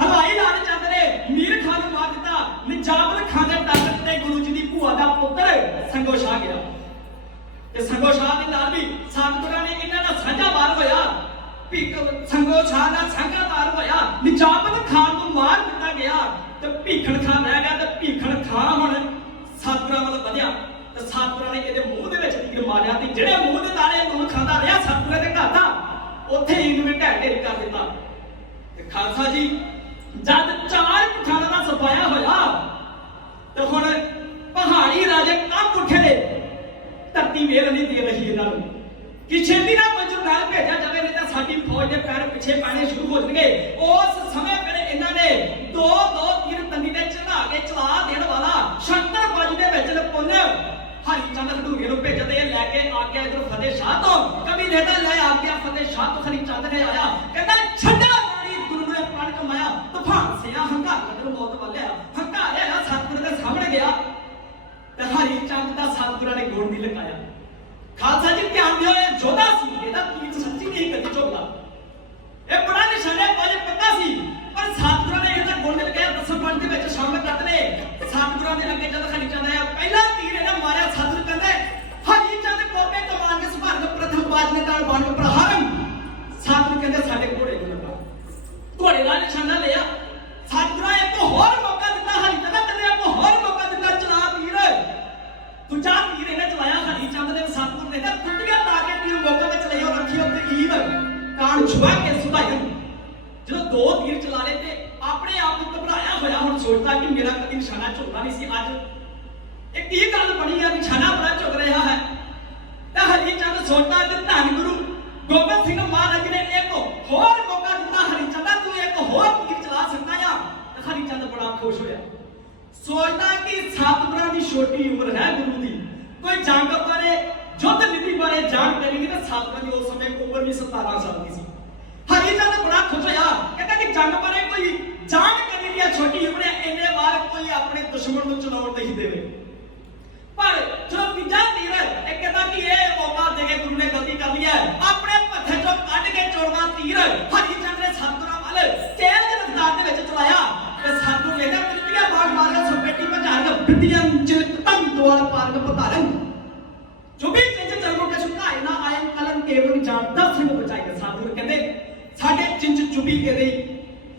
ਹਲਵਾਈ ਲਾਲ ਚੰਦ ਨੇ ਮੀਰ ਖਾਂ ਨੂੰ ਮਾਰ ਦਿੱਤਾ ਨਿਜਾਮਤ ਖਾਂ ਦੇ ਟੱਕਰ ਤੇ ਗੁਰੂ ਜੀ ਦੀ ਭੂਆ ਦਾ ਪੁੱਤਰ ਸੰਗੋ ਸ਼ਾਹ ਗਿਆ ਤੇ ਸੰਗੋ ਸ਼ਾਹ ਦੇ ਨਾਲ ਵੀ ਸਤਗੁਰਾਂ ਨੇ ਇਹਨਾਂ ਦਾ ਸਾਂਝਾ ਵਾਰ ਹੋਇਆ ਭੀਖ ਸੰਗੋ ਸ਼ਾਹ ਦਾ ਸਾਂਝਾ ਵਾਰ ਹੋਇਆ ਨਿਜਾਮਤ ਖਾਂ ਨੂੰ ਮਾਰ ਦਿੱਤਾ ਗਿਆ ਤੇ ਭੀਖਣ ਖਾਂ ਰਹਿ ਗਿਆ ਤੇ ਭੀਖਣ ਖਾਂ ਹੁਣ ਸਤਗੁਰਾਂ ਵੱਲ ਵਧਿਆ ਤੇ ਸਤਗੁਰਾਂ ਨੇ ਇਹਦੇ ਮੂੰਹ ਦੇ ਵਿੱਚ ਤੀਰ ਮਾਰਿਆ ਤੇ ਜਿਹੜੇ ਮੂੰਹ ਦੇ ਤਾਲੇ ਨੂੰ ਖਾਂਦਾ ਰਿਹਾ ਸਤਗੁਰਾਂ ਦੇ ਘਰ ਦਾ ਉੱਥੇ ਹੀ ਇਹਨੂੰ ਢਹਿ ਢੇਰੀ ਕਰ ਦਿੱਤਾ ਤੇ ਖਾਲਸਾ ਜੀ ਜਦ ਚਾਰ ਪਠਾਨਾਂ ਦਾ ਸਫਾਇਆ ਹੋਇਆ ਤੇ ਹੁਣ ਪਹਾੜੀ ਰਾਜੇ ਕੰਬ ਉੱਠੇ ਨੇ ਧਰਤੀ ਮੇਰ ਨਹੀਂ ਦੇ ਰਹੀ ਇਹਨਾਂ ਨੂੰ ਕਿ ਛੇਤੀ ਨਾਲ ਮੰਜੂਰ ਭੇਜਿਆ ਜਾਵੇ ਨਹੀਂ ਤਾਂ ਸਾਡੀ ਫੌਜ ਦੇ ਪੈਰ ਪਿੱਛੇ ਪੈਣੇ ਸ਼ੁਰੂ ਹੋ ਜਾਣਗੇ ਉਸ ਸਮੇਂ ਫਿਰ ਇਹਨਾਂ ਨੇ ਦੋ ਤੀਰ ਤੰਦੀ ਤੇ ਚੜਾ ਕੇ ਚਲਾ ਦੇਣ ਵਾਲਾ ਸ਼ੰਕਰ ਬਾਜ ਦੇ ਵਿੱਚ ਲਪੁੰਨ ਹਰੀ ਚੰਦ ਖਡੂਰੇ ਨੂੰ ਭੇਜਦੇ ਲੈ ਕੇ ਆ ਗਿਆ ਇਧਰ ਫਤਿਹ ਸ਼ਾਹ ਤੋਂ ਕਵੀ ਨੇਤਾ ਲੈ ਆ ਗਿਆ ਫਤਿਹ ਸ਼ਾਹ ਤੋਂ ਹਰੀ ਚੰਦ ਨੇ ਆਇਆ ਕਹਿੰਦਾ ਛੱਡਾ ਨਾਰੀ ਗੁਰੂ ਨੇ ਪ੍ਰਾਣ ਕਮਾਇਆ ਤੂਫਾਨ ਸਿਆ ਹੰਕਾਰ ਕਦਰ ਮੌਤ ਵੱਲਿਆ ਹੰਕਾਰਿਆ ਸਤਿਗੁਰ ਦੇ ਸਾਹਮਣੇ ਗਿਆ ਤੇ ਹਰੀ ਚੰਦ ਦਾ ਸਤਿਗੁਰਾਂ ਨੇ ਗੋੜ ਨਹੀਂ ਲਗਾਇਆ ਖਾਲਸਾ ਜੀ ਧਿਆਨ ਦਿਓ ਇਹ ਜੋਧਾ ਸੀ ਇਹਦਾ ਤੀਰ ਸੱਚੀ ਨਹੀਂ ਕਦੀ ਝੁਕਦਾ ਇਹ ਬੜਾ ਨਿਸ਼ਾਨੇ ਪਾਜੇ ਪੱਕਾ ਸੀ ਪਰ ਸਤਿਗੁਰਾਂ ਨੇ ਇਹਦਾ ਗੋੜ ਨਹੀਂ ਲਗਾਇਆ ਦਸਮ ਪੰਜ ਦੇ ਵਿੱਚ ਸ਼ਾਮਲ ਕਰਦੇ ਨੇ ਸਤਿਗੁਰਾਂ ਦੇ ਅੱਗੇ ਜਦ ਹਰੀ ਚੰਦ ਆਇਆ ਪਹਿਲਾ ਤੀਰ ਇਹਦਾ ਮਾਰਿਆ ਸਤਿਗੁਰ ਕਹਿੰਦੇ ਹਰੀ ਚੰਦ ਕੋਪੇ ਕਮਾਨ ਕੇ ਸੁਭਾਗ ਪ੍ਰਥਮ ਬਾਜ ਨੇ ਨਾਲ ਬਾਣ ਪ੍ਰਹਾਰਮ ਸਤਿਗੁਰ ਕਹਿੰਦੇ ਸਾਡੇ ਘੋੜੇ ਨੂੰ ਲੱਗਾ ਘੋੜੇ ਦਾ ਨਿਸ਼ਾਨਾ ਲਿਆ ਸਤਿਗੁਰਾਂ ਇੱਕ ਹੋਰ ਮੌਕਾ ਦਿੱਤਾ ਹਰੀ ਚੰਦ ਤੈਨੂੰ ਇੱਕ ਹੋਰ ਮੌਕਾ ਦਿੱਤਾ ਚਲਾ ਤੀਰ ਦੂਜਾ ਤੀਰ ਇਹਨੇ ਚਲਾਇਆ ਹਰੀ ਚੰਦ ਨੇ ਸਤਿਗੁਰ ਨੇ ਤਾਂ ਟੁੱਟ ਗਿਆ ਤਾਂ ਕਿ ਤੀਰ ਮੌਕਾ ਤੇ ਚਲਾਇਆ ਰੱਖੀ ਉੱਤੇ ਈਵ ਕਾਣ ਛੁਆ ਕੇ ਸੁਭਾਇਨ ਜਦੋਂ ਦੋ ਤੀਰ ਚਲਾ ਲਏ ਤੇ ਆਪਣੇ ਆਪ ਨੂੰ ਘਬਰਾਇਆ ਹੋਇਆ ਹੁਣ ਸੋਚਦਾ ਕਿ ਮੇਰਾ ਕਦੀ ਨਿਸ਼ਾਨਾ ਝੁਕਦਾ ਨਹੀਂ ਸੀ ਅੱਜ ਇਹ ਕੀ ਗੱਲ ਬਣੀ ਆ ਨਿਸ਼ਾਨਾ ਬੜਾ ਝੁਕ ਰਿਹਾ ਹੈ ਤਾਂ ਹਰੀ ਚੰਦ ਸੋਚਦਾ ਕਿ ਧੰਨ ਗੁਰੂ ਗੋਬਿੰਦ ਸਿੰਘ ਮਹਾਰਾਜ ਨੇ ਇੱਕ ਹੋਰ ਮੌਕਾ ਦਿੱਤਾ ਹਰੀ ਚੰਦ ਤੂੰ ਇੱਕ ਹੋਰ ਤੀਰ ਚਲਾ ਸਕਦਾ ਆ ਤਾਂ ਹਰੀ ਚੰਦ ਬੜਾ ਖੁਸ਼ ਹੋਇਆ ਸੋਚਦਾ ਕਿ ਸਤਿਗੁਰਾਂ ਦੀ ਛੋਟੀ ਉਮਰ ਹੈ ਗੁਰੂ ਦੀ ਕੋਈ ਜੰਗ ਬਾਰੇ ਯੁੱਧ ਨੀਤੀ ਬਾਰੇ ਜਾਣਕਾਰੀ ਨਹੀਂ ਤਾਂ ਸਤਿਗੁਰਾਂ ਦੀ ਉਸ ਸਮੇਂ ਉਮਰ ਵੀ 17 ਸਾਲ ਦੀ ਸੀ ਹਰੀ ਚੰਦ ਬੜਾ ਖੁਸ਼ ਹੋਇਆ ਕਹਿੰਦਾ ਕਿ ਜੰਗ ਬਾਰੇ ਕੋਈ ਜਾਣਕਾਰੀ ਦੀ ਛੋਟੀ ਉਮਰ ਇੰਨੇ ਵਾਰ ਕੋਈ ਆਪਣੇ ਦੁਸ਼ਮਣ ਨੂੰ ਚਲਾਉਣ ਨਹੀਂ ਦੇਵੇ ਪਰ ਜਦੋਂ ਤੀਜਾ ਤੀਰ ਇਹ ਕਹਿੰਦਾ ਕਿ ਇਹ ਮੌਕਾ ਦੇ ਕੇ ਗੁਰੂ ਨੇ ਗਲਤੀ ਕਰ ਲਈ ਹੈ ਆਪਣੇ ਪੱਥੇ ਚੋਂ ਕੱਢ ਕੇ ਚੋੜਵਾ ਤੀਰ ਹਰੀ ਚੰਦ ਨੇ ਸਤਿਗੁਰਾਂ ਵੱਲ ਤੇਜ਼ ਰਫ਼ਤਾਰ ਦੇ ਵਿੱਚ ਚਲਾਇਆ ਤੇ ਸਤਿਗੁਰ ਨੇ ਤ੍ਰਿਤੀਆ ਬਾਗ ਮਾਰਿਆ ਸੁਪੇਟੀ ਪਝਾਰ ਬਿੱਦੀਆਂ ਚਿਤ ਤੰ ਦੁਆਰ ਪਾਰਗ ਪਧਾਰਨ ਜੋ ਵੀ ਚਿੰਚ ਚਰਮੋਂ ਕੇ ਸੁਕਾਏ ਨਾ ਆਏ ਕਲਮ ਕੇਵਲ ਜਾਣਦਾ ਸਿੰਘ ਬਚਾਏਗਾ ਸਤਿਗੁਰ ਕਹਿੰਦੇ ਸਾਡੇ ਚਿੰਚ ਚੁਬੀ ਕੇ ਗਈ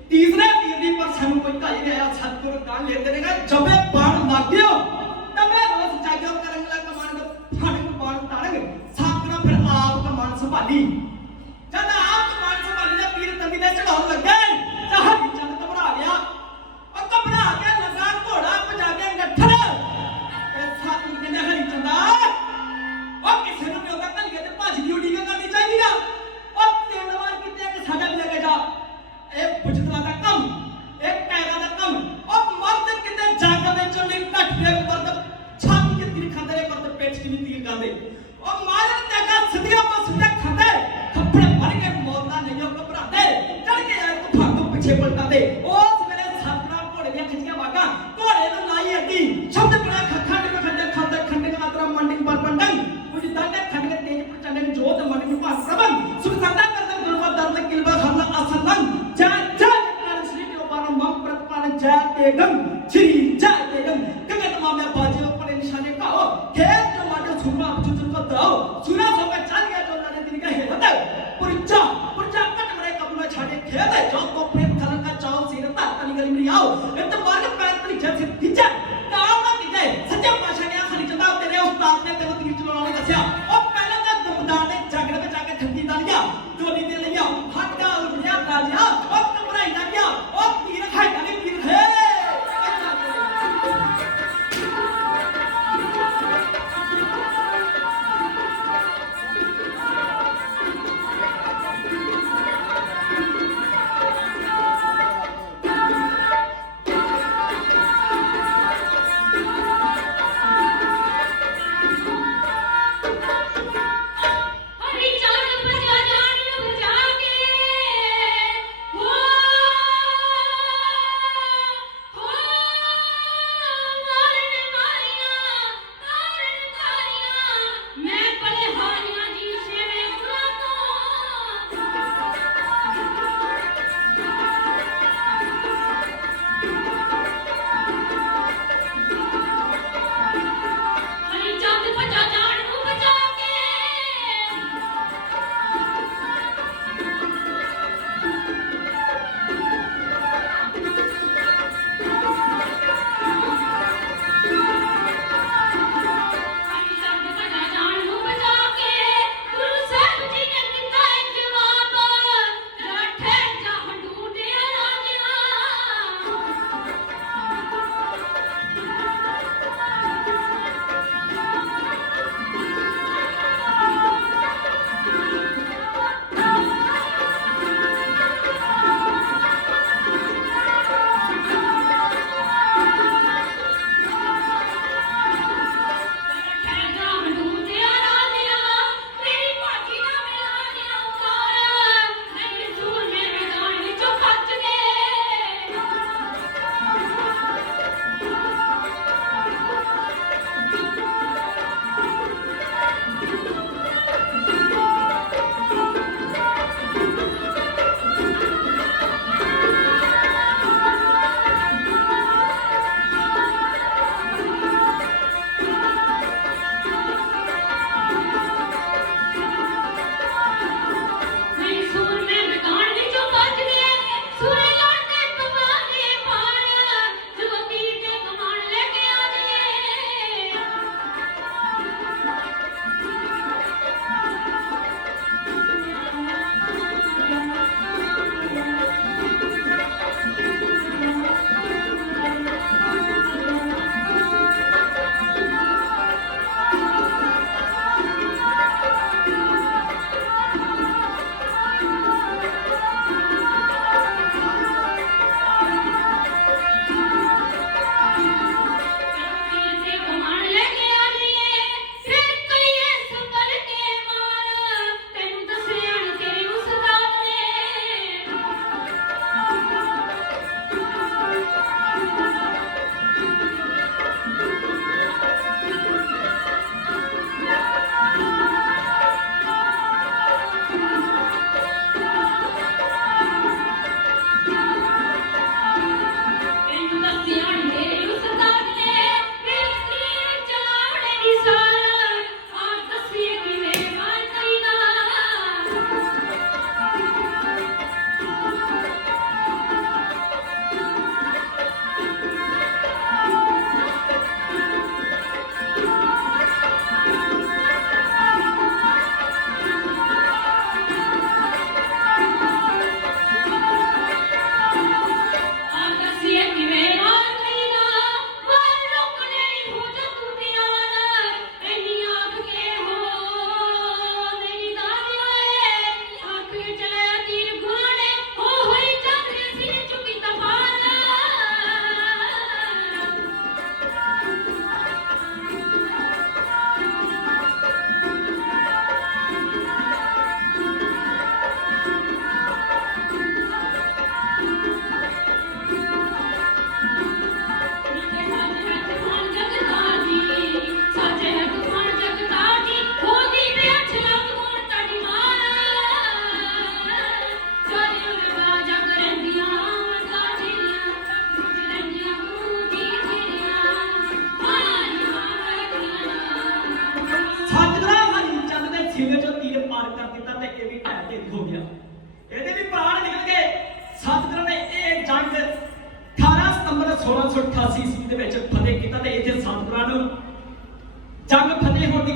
ਤੀਸਰੇ ਤੀਰ ਦੀ ਪਰ ਸਾਨੂੰ ਕੋਈ ਕਾਈ ਨਹੀਂ ਆਇਆ ਸਤਿਗੁਰ ਕਾਂ ਲੈਂਦੇ ਨੇਗਾ ਜਬੇ ਬਾਣ ਲੱਗਿਓ ਤਬੇ ਰੋਸ ਜਾਗਿਓ ਕਰਨ ਲਾ ਕਮਾਂਡ ਫਾੜਕ ਬਾਣ ਤਾੜਗ ਸਤਿਗੁਰ ਫਿਰ ਆਪ ਕਮਾਂਡ ਸੰਭਾਲੀ ਜਦ ਆਪ ਕਮਾਂਡ ਸੰਭਾਲੀ ਨੇ ਤੀਰ ਤੰਦੀ ਦੇ ਚੜਾਉਣ ਲੱਗੇ ਤਾਂ ਹਰੀ ਚੰਦ ਘਬਰਾ ਗਿਆ ਉਹ ਘਬਰਾ ਕੇ ਲੱਗਾ ਘੋੜਾ ਭਜਾ ਕੇ ਨੱਠਣ ਤੇ ਸਤਿਗੁਰ ਕਹਿੰਦੇ ਹਰੀ ਚੰਦਾ ਉਹ ਕਿਸੇ ਨੂੰ ਵੀ ਉਹਦਾ ਕਲੀਏ ਤੇ ਭੱਜ ਦੀ ਉਡੀਕ ਕਰਨੀ ਚਾਹੀਦੀ ਆ ਉਹ ਤਿੰਨ ਵਾਰ ਕਿਤੇ ਕਿ ਸਾਡਾ ਵੀ ਲੱਗੇ ਜਾ ਇਹ ਬੁਝਤਲਾ ਦਾ ਕੰਮ ਇਹ ਪੈਰਾਂ ਦਾ ਕੰਮ ਉਹ ਮਰਦ ਕਿਤੇ ਜੱਗ ਵਿੱਚ ਨਹੀਂ ਘੱਟਦੇ ਮਰਦ ਛਾਤੀ ਤੇ ਤੀਰ ਖਾਂਦੇ ਨੇ ਮਰਦ ਪੇਟ 'ਚ ਨਹੀਂ ਤੀਰ ਖਾਂਦੇ ਉਹ ਮਾਰਨ ਤੇ ਕਾ ਸਿੱਧੀਆਂ ਤੋਂ ਸਿੱਧੇ ਖਾਂਦੇ मन पास सबन सुख संता करदम गुरबत दर्द किलबा हल्ला असलन जा जा कर श्री के परम मम प्रतिपान जा तेगम श्री जा तेगम गगन मामे बाजे ऊपर निशाने का हो खेत जो माटे सुरमा जुजुन को दो सुना सो का चल गया तो लाने दिन का है बता पुरचा पुरचा कट मरे कब में छाटे खेत है जो को प्रेम कलर का चाव सीरता तनी गली में आओ एकदम मार के पैर तनी जैसे पिचा काम ना पिचे सच्चा पाशा गया खाली चंदा तेरे उस्ताद ने तेरे तीर चलाने दसिया और पहले का दमदार ने जागड़ पे जाके ठंडी डाल गया जोली दे लिया हट जा उड़िया राजा और कमरा ही गया और तीर खाई डाले तीर है हरी चांद बजा जान बजा के हो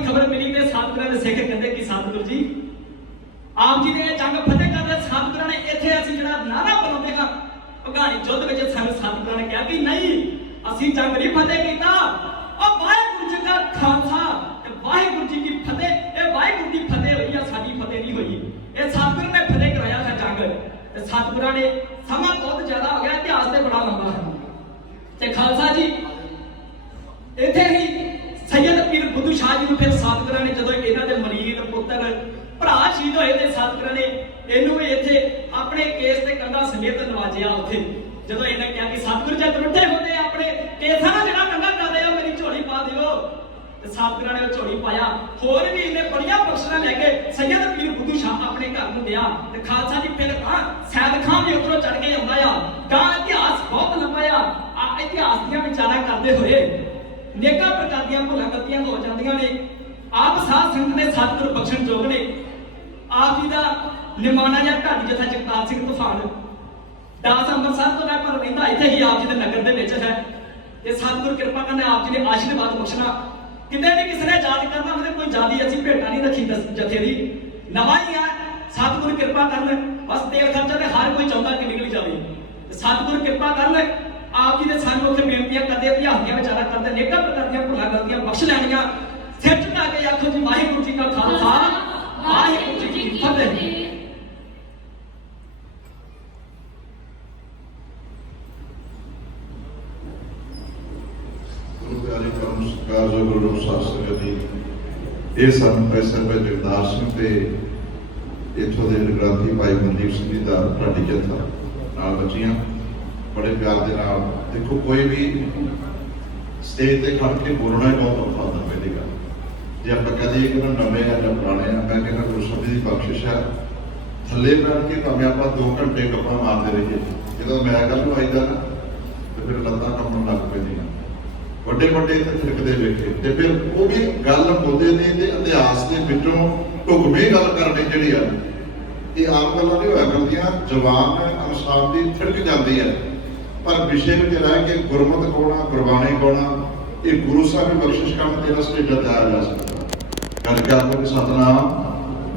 ਖਬਰ ਮਿਲੀ ਤੇ ਸਤਿਗੁਰਾਂ ਦੇ ਸਿੱਖ ਕਹਿੰਦੇ ਕਿ ਸਤਿਗੁਰੂ ਜੀ ਆਪ ਜੀ ਨੇ ਇਹ ਜੰਗ ਫਤਿਹ ਕਰਦੇ ਸਤਿਗੁਰਾਂ ਨੇ ਇੱਥੇ ਅਸੀਂ ਜਿਹੜਾ ਨਾਰਾ ਬੁਲਾਉਂਦੇ ਹਾਂ ਭਗਾਣੀ ਯੁੱਧ ਵਿੱਚ ਸਾਨੂੰ ਸਤਿਗੁਰਾਂ ਨੇ ਕਿਹਾ ਕਿ ਨਹੀਂ ਅਸੀਂ ਜੰਗ ਨਹੀਂ ਫਤਿਹ ਕੀਤਾ ਉਹ ਵਾਹਿਗੁਰੂ ਜੀ ਦਾ ਖਾਲਸਾ ਤੇ ਵਾਹਿਗੁਰੂ ਜੀ ਕੀ ਫਤਿਹ ਇਹ ਵਾਹਿਗੁਰੂ ਦੀ ਫਤਿਹ ਹੋਈ ਆ ਸਾਡੀ ਫਤਿਹ ਨਹੀਂ ਹੋਈ ਇਹ ਸਤਿਗੁਰਾਂ ਨੇ ਫਤਿਹ ਕਰਾਇਆ ਸੀ ਜੰਗ ਤੇ ਸਤਿਗੁਰਾਂ ਨੇ ਸਮਾਂ ਬਹੁਤ ਜ਼ਿਆਦਾ ਹੋ ਗਿਆ ਇਤਿਹਾਸ ਤੇ ਬੜਾ ਲੰਬਾ ਹੈ ਤੇ ਖਾਲਸਾ ਜੀ ਇੱਥੇ ਹੀ ਸੈਯਦ ਪੀਰ ਬੁੱਧੂ ਸ਼ਾਹ ਜੀ ਨੂੰ ਫਿਰ ਸਤਿਗੁਰਾਂ ਨੇ ਜਦੋਂ ਇਹਨਾਂ ਦੇ ਮਰੀਦ ਪੁੱਤਰ ਭਰਾ ਸ਼ਹੀਦ ਹੋਏ ਤੇ ਸਤਿਗੁਰਾਂ ਨੇ ਇਹਨੂੰ ਵੀ ਇੱਥੇ ਆਪਣੇ ਕੇਸ ਤੇ ਕੰਧਾ ਸਮੇਤ ਨਵਾਜਿਆ ਉੱਥੇ ਜਦੋਂ ਇਹਨੇ ਕਿਹਾ ਕਿ ਸਤਿਗੁਰ ਜੀ ਟੁੱਟੇ ਹੁੰਦੇ ਆਪਣੇ ਕੇਸਾਂ ਨਾਲ ਜਿਹੜਾ ਕੰਧਾ ਕਰਦੇ ਆ ਮੇਰੀ ਝੋਲੀ ਪਾ ਦਿਓ ਤੇ ਸਤਿਗੁਰਾਂ ਨੇ ਉਹ ਝੋਲੀ ਪਾਇਆ ਹੋਰ ਵੀ ਇਹਨੇ ਬੜੀਆਂ ਬਖਸ਼ਿਸ਼ਾਂ ਲੈ ਕੇ ਸੈਯਦ ਪੀਰ ਬੁੱਧੂ ਸ਼ਾਹ ਆਪਣੇ ਘਰ ਨੂੰ ਗਿਆ ਤੇ ਖਾਲਸਾ ਜੀ ਫਿਰ ਸੈਦ ਖਾਨ ਵੀ ਉੱਧਰੋਂ ਚੜ ਕੇ ਆਉਂਦਾ ਆ ਗਾਂ ਇਤਿਹਾਸ ਬਹੁਤ ਲੰਬਾ ਆ ਇਤਿਹਾਸ ਦੀਆਂ ਵਿਚਾਰਾਂ ਕਰਦੇ ਹੋਏ ਨੇਕਾਂ ਪ੍ਰਕਾਰ ਦੀਆਂ ਭੁੱਲਾਂ ਗਲਤੀਆਂ ਹੋ ਜਾਂਦੀਆਂ ਨੇ ਆਪ ਸਾਧ ਸੰਗਤ ਨੇ ਸਤਿਗੁਰ ਬਖਸ਼ਣ ਯੋਗ ਨੇ ਆਪ ਜੀ ਦਾ ਨਿਮਾਣਾ ਜਾਂ ਢਾਡੀ ਜਥਾ ਜਗਤਾਰ ਸਿੰਘ ਤੂਫਾਨ ਦਾਸ ਅੰਮ੍ਰਿਤਸਰ ਤੋਂ ਲੈ ਪਰ ਰਹਿੰਦਾ ਇੱਥੇ ਹੀ ਆਪ ਜੀ ਦੇ ਨਗਰ ਦੇ ਵਿੱਚ ਹੈ ਤੇ ਸਤਿਗੁਰ ਕਿਰਪਾ ਕਰਨੇ ਆਪ ਜੀ ਨੇ ਆਸ਼ੀਰਵਾਦ ਬਖਸ਼ਣਾ ਕਿਤੇ ਵੀ ਕਿਸੇ ਨੇ ਯਾਦ ਕਰਨਾ ਉਹਦੇ ਕੋਈ ਜਿਆਦੀ ਅਸੀਂ ਭੇਟਾ ਨਹੀਂ ਰੱਖੀ ਜਥੇ ਦੀ ਨਵਾਂ ਹੀ ਆ ਸਤਿਗੁਰ ਕਿਰਪਾ ਕਰਨ ਬਸ ਤੇਲ ਖਰਚਾ ਤੇ ਹਰ ਕੋਈ ਚਾਹੁੰਦਾ ਕਿ ਨਿਕਲ ਜਾਵੇ ਸਤਿਗੁਰ ਕਿਰਪਾ ਕਰਨ ਆਪ ਜੀ ਦੇ ਸਾਨੂੰ ਉੱਥੇ ਬੇਨਤੀਆਂ ਕਰਦੇ ਇਤਿਹਾਸ ਦੀਆਂ ਵਿਚਾਰਾਂ ਕਰਦੇ ਨੇਕਾਂ ਪ੍ਰਕਾਰ ਦੀਆਂ ਭੁੱਲਾਂ ਗਲਤੀਆਂ ਬਖਸ਼ ਲੈਣੀਆਂ ਸਿਰ ਝੁਕਾ ਕੇ ਆਖੋ ਜੀ ਵਾਹਿਗੁਰੂ ਜੀ ਕਾ ਖਾਲਸਾ ਵਾਹਿਗੁਰੂ ਜੀ ਕੀ ਫਤਿਹ ਗੁਰੂ ਸਾਹਿਬ ਜੀ ਇਹ ਸਾਨੂੰ ਪੈਸਾ ਭਾਈ ਜਗਤਾਰ ਸਿੰਘ ਤੇ ਇੱਥੋਂ ਦੇ ਗ੍ਰੰਥੀ ਭਾਈ ਮਨਦੀਪ ਸਿੰਘ ਜੀ ਦਾ ਢਾਡੀ ਜਥਾ ਨਾਲ ਬੱਚੀਆਂ ਬੜੇ ਪਿਆਰ ਦੇ ਨਾਲ ਦੇਖੋ ਕੋਈ ਵੀ ਸਟੇਜ ਤੇ ਖੜ ਕੇ ਬੋਲਣਾ ਬਹੁਤ ਔਖਾ ਹੁੰਦਾ ਪਹਿਲੀ ਗੱਲ ਜੇ ਆਪਾਂ ਕਹਦੇ ਕਿ ਨਾ ਨਵੇਂ ਆ ਜਾਂ ਪੁਰਾਣੇ ਆ ਮੈਂ ਕਹਿੰਦਾ ਗੁਰੂ ਸਾਹਿਬ ਦੀ ਬਖਸ਼ਿਸ਼ ਹੈ ਥੱਲੇ ਬੈਠ ਕੇ ਭਾਵੇਂ ਆਪਾਂ 2 ਘੰਟੇ ਗੱਪਾਂ ਮਾਰਦੇ ਰਹੀਏ ਜਦੋਂ ਮੈਂ ਗੱਲ ਨੂੰ ਆਈਦਾ ਨਾ ਤੇ ਫਿਰ ਲੱਤਾਂ ਕੰਬਣ ਲੱਗ ਪੈਂਦੀਆਂ ਵੱਡੇ ਵੱਡੇ ਤੇ ਥਿਰਕਦੇ ਵੇਖੇ ਤੇ ਫਿਰ ਉਹ ਵੀ ਗੱਲ ਬੋਲਦੇ ਨੇ ਤੇ ਇਤਿਹਾਸ ਦੇ ਵਿੱਚੋਂ ਢੁਕਵੀਂ ਗੱਲ ਕਰਨੀ ਜਿਹੜੀ ਆ ਇਹ ਆਮ ਗੱਲਾਂ ਨਹੀਂ ਹੋਇਆ ਕਰਦੀਆਂ ਜਵਾਨ ਅਨੁਸਾਰ ਦੀ ਥਿਰਕ ਜਾਂਦੀ ਹੈ ਪਰ ਵਿਸ਼ੇ ਵਿੱਚ ਰਹਿ ਕੇ ਗੁਰਮਤਿ ਗਾਉਣਾ ਗੁਰਬਾਣੀ ਗਾਉਣਾ ਇਹ ਗੁਰੂ ਸਾਹਿਬ ਦੀ ਬਖਸ਼ਿਸ਼ ਕਰਨ ਤੇਰਾ ਸਟੇਜ ਤੇ ਆਇਆ ਜਾ ਸਕਦਾ ਕਰਕੇ ਆਪੋ ਸਤਨਾਮ